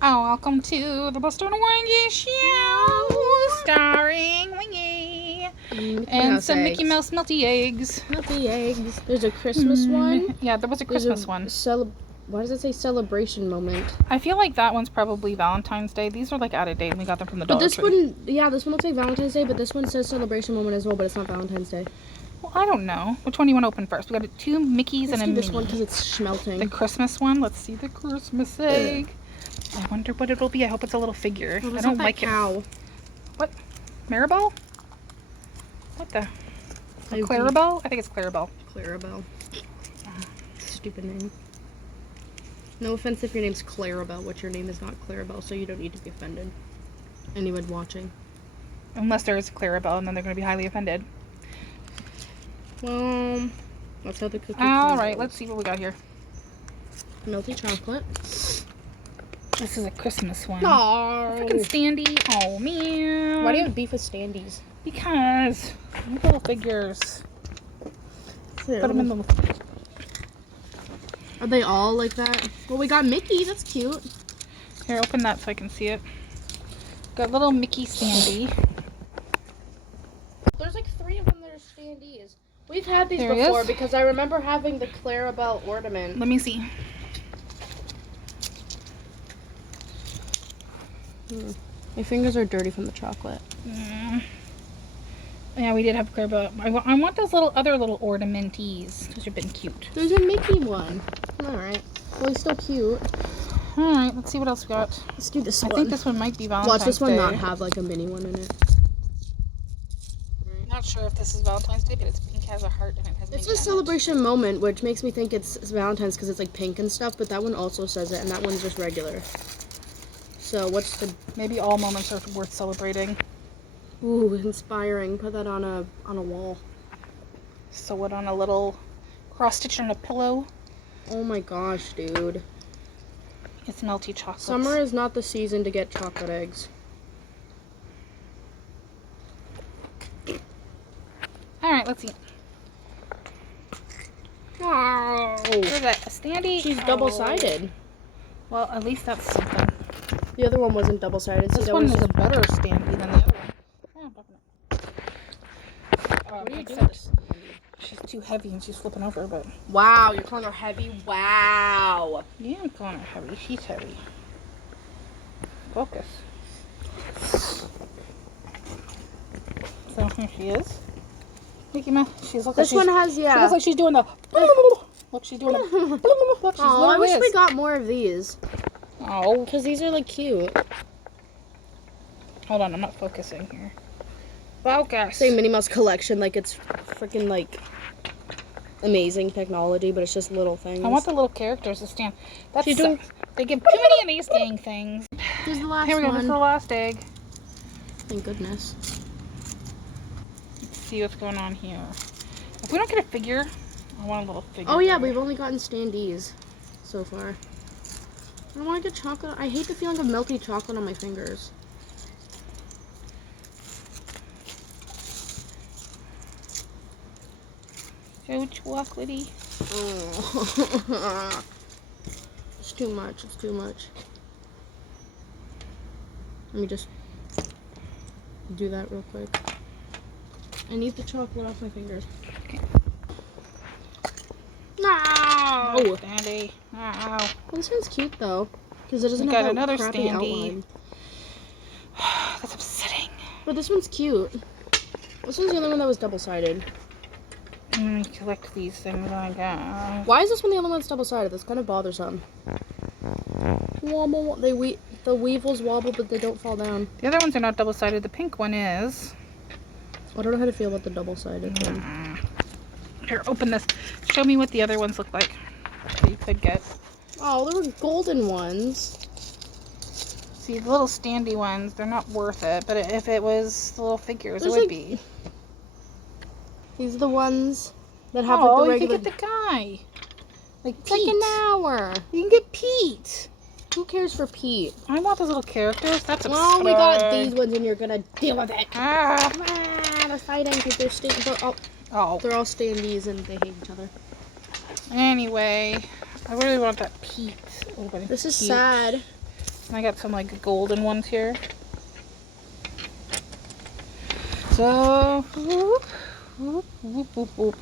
Oh, welcome to the Buster and Wingy Show, starring Wingy and some Mickey Mouse melty eggs. Melty eggs. There's a Christmas one. Yeah, there was a Christmas one. Why does it say celebration moment? I feel like that one's probably Valentine's Day. These are like out of date, and we got them from the Dollar Tree. But this one, yeah, this one looks like Valentine's Day, but this one says celebration moment as well, but it's not Valentine's Day. Well, I don't know. Which one do you want to open first? We got two Mickeys and a Minnie. This one because it's smelting. The Christmas one. Let's see the Christmas egg. I wonder what it'll be. I hope it's a little figure. Oh, I don't like cow. it. What? Maribel? What the? Clarabelle? I think it's Clarabelle. Clarabelle. Stupid name. No offense if your name's Clarabelle, which your name is not Clarabelle, so you don't need to be offended. Anyone watching. Unless there is a Clarabelle, and then they're going to be highly offended. Well, that's how the cookie. Alright, let's see what we got here. Melty chocolate. This is a Christmas one. Aww. Freaking Standy. Oh, man. Why do you have beef with Standys? Because little figures. Put them in the... Are they all like that? Well, we got Mickey. That's cute. Here, open that so I can see it. Got little Mickey Standy. There's like 3 of them that are Standys. We've had these before because I remember having the Clarabelle ornament. Let me see. My fingers are dirty from the chocolate. Yeah, we did have Clarabelle. I want those other little ornamenties. Those have been cute. There's a Mickey one. Alright. Well, he's still cute. Alright, let's see what else we got. Let's do this one. I think this one might be Valentine's Watch this one Day. not have like a mini one in it. Not sure if this is Valentine's Day, but it's pink, has a heart, and it has. It's a celebration moment, which makes me think it's Valentine's because it's like pink and stuff. But that one also says it, and that one's just regular. So what's the? Maybe all moments are worth celebrating. Ooh, inspiring. Put that on a wall. Sew it on a little cross stitch on a pillow. Oh my gosh, dude. It's melty chocolate. Summer is not the season to get chocolate eggs. Alright, let's see. Oh. Where's that? A Standy? She's double-sided. Well, at least that's something. The other one wasn't double-sided. This one is a better Standy than the other one. What are you doing? She's too heavy and she's flipping over, but... Wow, you're calling her heavy? Wow. Yeah, I'm calling her heavy. She's heavy. Focus. So, here she is. Mickey Mouse. She looks this one has, yeah. She looks like she's doing the... Look, she's doing the... Look, she's oh, I wish we got more of these. Oh. Because these are, like, cute. Hold on, I'm not focusing here. Focus. Say Minnie Mouse collection like it's freaking, like, amazing technology, but it's just little things. I want the little characters to stand. That's they give too many of these dang things. Here's the last Here we go. one. This is the last egg. Thank goodness. Let's see what's going on here. If we don't get a figure, I want a little figure. Oh yeah, we've only gotten Standees so far. I don't want to get chocolate. I hate the feeling of melty chocolate on my fingers. So chocolatey. Oh. It's too much. It's too much. Let me just do that real quick. I need the chocolate off my fingers. Okay. No! Oh, Standy. Ow. Well, this one's cute though, because it doesn't We have got that another crappy Standy. outline. That's upsetting. But this one's cute. This one's the only one that was double-sided. Collect these things, I guess. Why is this one the only one that's double-sided? That's kind of bothersome. Wobble. The weevils wobble, but they don't fall down. The other ones are not double-sided. The pink one is. I don't know how to feel about the double-sided one. Here, open this. Show me what the other ones look like that you could get. Oh, there were golden ones. See, the little Standy ones, they're not worth it. But if it was the little figures, There's it would like, be. These are the ones that have Oh, like the you regular... could get the guy. Like It's Pete. like an hour. You can get Pete. Who cares for Pete? I want those little characters. That's upsetting. Well, we got these ones and you're gonna deal with it. Ah. They're fighting because they're all Standees and they hate each other. Anyway, I really want that Pete. Oh, but it's This is cute. sad. I got some like golden ones here. So, whoop, whoop, whoop, whoop.